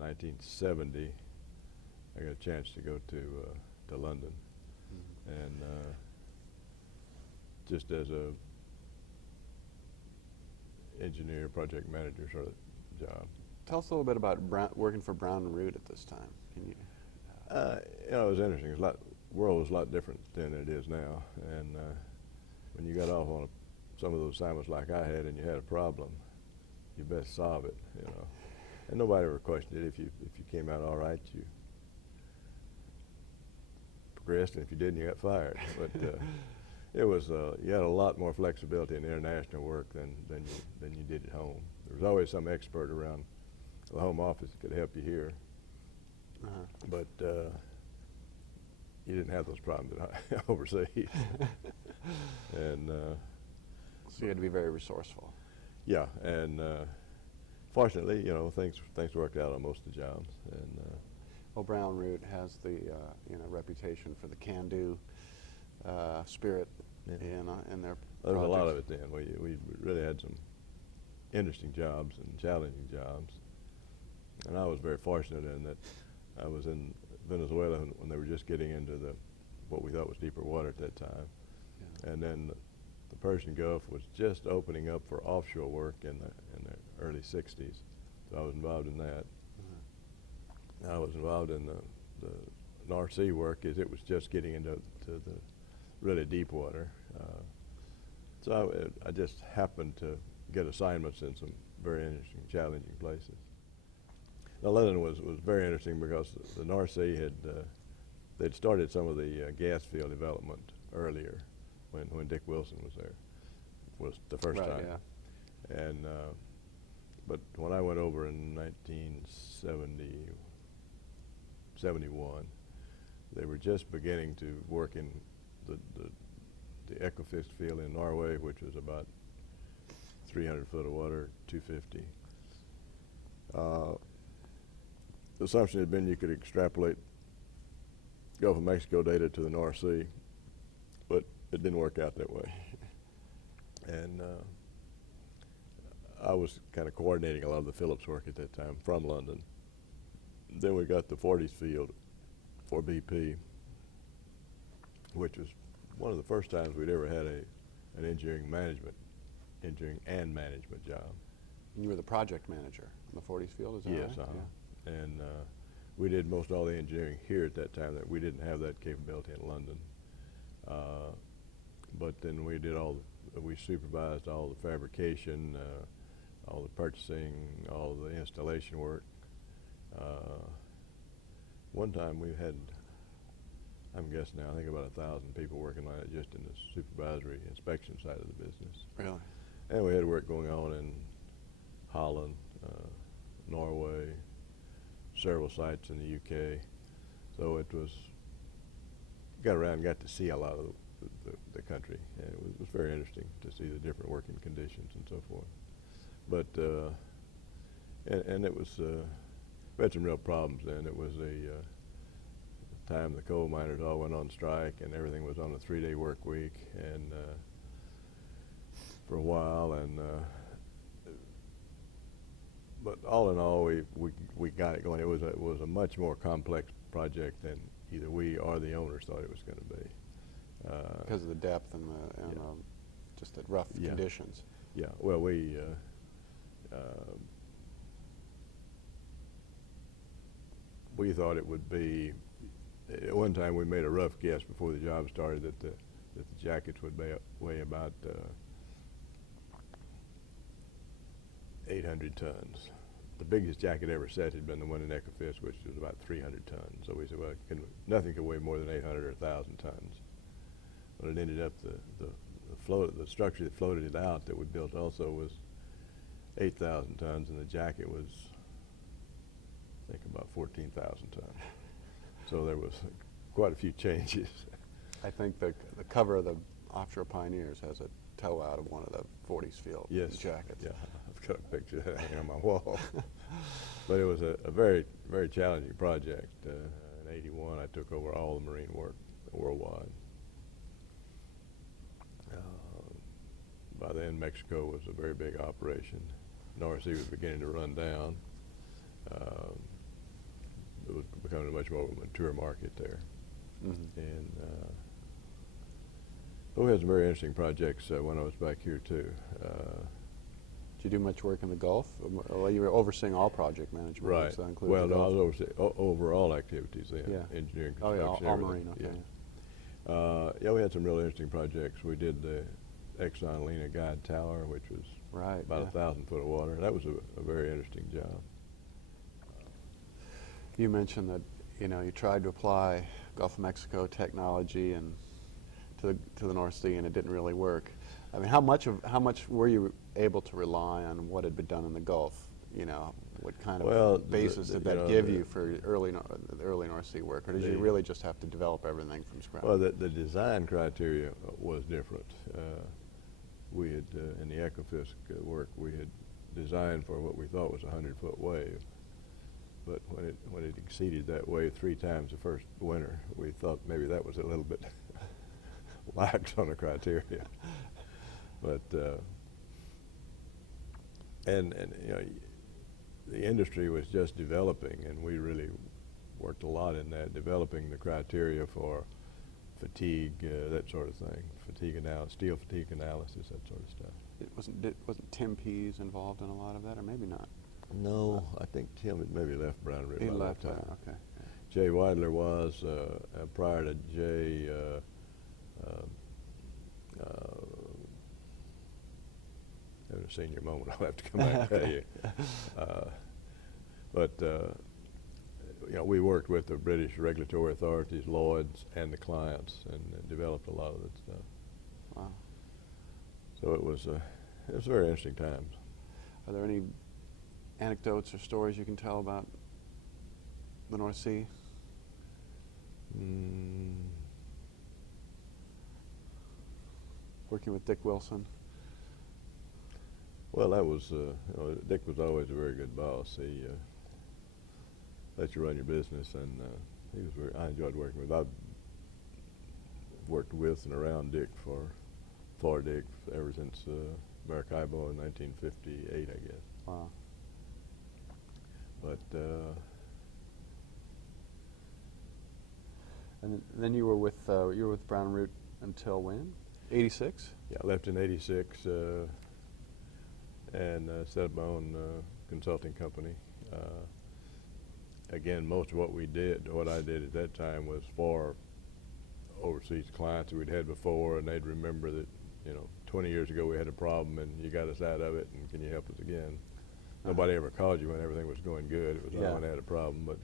1970, I got a chance to go to London, and just as a engineer, project manager sort of job. Tell us a little bit about working for Brown and Root at this time. Can you? You know, it was interesting. The world was a lot different then than it is now, and when you got off on some of those assignments like I had, and you had a problem, you best solve it. You know, and nobody ever questioned it. If you came out all right, you progressed, and if you didn't, you got fired. But it was you had a lot more flexibility in international work than you did at home. There was always some expert around the home office that could help you here, but you didn't have those problems overseas. And so you had to be very resourceful. yeah, and fortunately, you know, things worked out on most of the jobs. And well, Brown Root has the reputation for the can-do spirit in their there was a lot of projects. it then. We really had some interesting jobs and challenging jobs, and I was very fortunate in that I was in Venezuela when they were just getting into what we thought was deeper water at that time, and then the Persian Gulf was just opening up for offshore work in the early '60s. So I was involved in that. I was involved in the North Sea work as it was just getting into the really deep water. So I just happened to get assignments in some very interesting, challenging places. Now London was very interesting because the North Sea they'd started some of the gas field development earlier when Dick Wilson was there. Was the first time. Yeah. And but when I went over in 1971, they were just beginning to work in the Ekofisk field in Norway, which was about 300 foot of water, 250. The assumption had been you could extrapolate Gulf of Mexico data to the North Sea, but it didn't work out that way. And I was kind of coordinating a lot of the Phillips work at that time from London. Then we got the Forties field for BP, which was one of the first times we'd ever had an engineering and management job. And you were the project manager on the Forties field, is that Yes, right? Yeah. And we did most all the engineering here at that time. That we didn't have that capability in London. But then we supervised all the fabrication, all the purchasing, all the installation work. One time we had, I'm guessing now, I think about 1,000 people working on it just in the supervisory inspection side of the business. Really? And we had work going on in Holland, Norway, several sites in the UK. So it was, got around and got to see a lot of the country. And it was very interesting to see the different working conditions and so forth. But, and it was, we had some real problems then. It was the time the coal miners all went on strike and everything was on a 3-day work week and for a while, and but all in all we got it going. It was a much more complex project than either we or the owners thought it was going to be. Because of the depth and just the rough conditions. Yeah, well we thought it would be, at one time we made a rough guess before the job started that the jackets would weigh about 800 tons. The biggest jacket ever set had been the one in Ekofisk, which was about 300 tons. So we said, well, nothing could weigh more than 800 or 1,000 tons. But it ended up the structure that floated it out that we built also was 8,000 tons, and the jacket was, I think, about 14,000 tons. So there was quite a few changes. I think the cover of the Offshore Pioneers has a toe out of one of the Forties field jackets. Yeah, I've got a picture hanging on my wall. But it was a very, very challenging project. In '81, I took over all the marine work worldwide. By then, Mexico was a very big operation. North Sea was beginning to run down. it was becoming a much more mature market there. Mm-hmm. And but we had some very interesting projects when I was back here too. Did you do much work in the Gulf? Well, you were overseeing all project management. Right. So that includes Well, the no, I Gulf. was overseeing overall activities then, Yeah. engineering, Oh yeah, construction, all everything. marine. Okay. Yeah. Yeah, we had some really interesting projects. We did the Exxon Lena Guide Tower, which was Right. about 1,000 foot of water. That was a very interesting job. You mentioned that you tried to apply Gulf of Mexico technology and to the North Sea, and it didn't really work. I mean, how much were you able to rely on what had been done in the Gulf? What kind of basis did that give you for the early North Sea work, or did you really just have to develop everything from scratch? Well, the design criteria was different. We had, in the Ekofisk work, we had designed for what we thought was a 100-foot wave. But when it exceeded that wave 3 times the first winter, we thought maybe that was a little bit lax on the criteria. But and the industry was just developing, and we really worked a lot in that, developing the criteria for fatigue, that sort of thing, steel fatigue analysis, that sort of stuff. Wasn't Tim Pease involved in a lot of that, or maybe not? No, I think Tim had maybe left Brown Root. He by left. that time. Okay. Jay Weidler was prior to Jay. Having a senior moment, I'll have to come back and tell you. But we worked with the British regulatory authorities, Lloyd's, and the clients, and developed a lot of that stuff. Wow. So it was very interesting times. Are there any anecdotes or stories you can tell about the North Sea? Working with Dick Wilson? Well, that was, Dick was always a very good boss. He let you run your business, and he was I enjoyed working with. I've worked with and around Dick for Dick ever since Maracaibo in 1958, I guess. Wow. But and then you were with Brown Root until when? 86? yeah, I left in '86 and set up my own consulting company. Again, most of what I did at that time was for overseas clients that we'd had before, and they'd remember that 20 years ago we had a problem and you got us out of it, and can you help us again? Nobody ever called you when everything was going good. It was only when they had a problem, but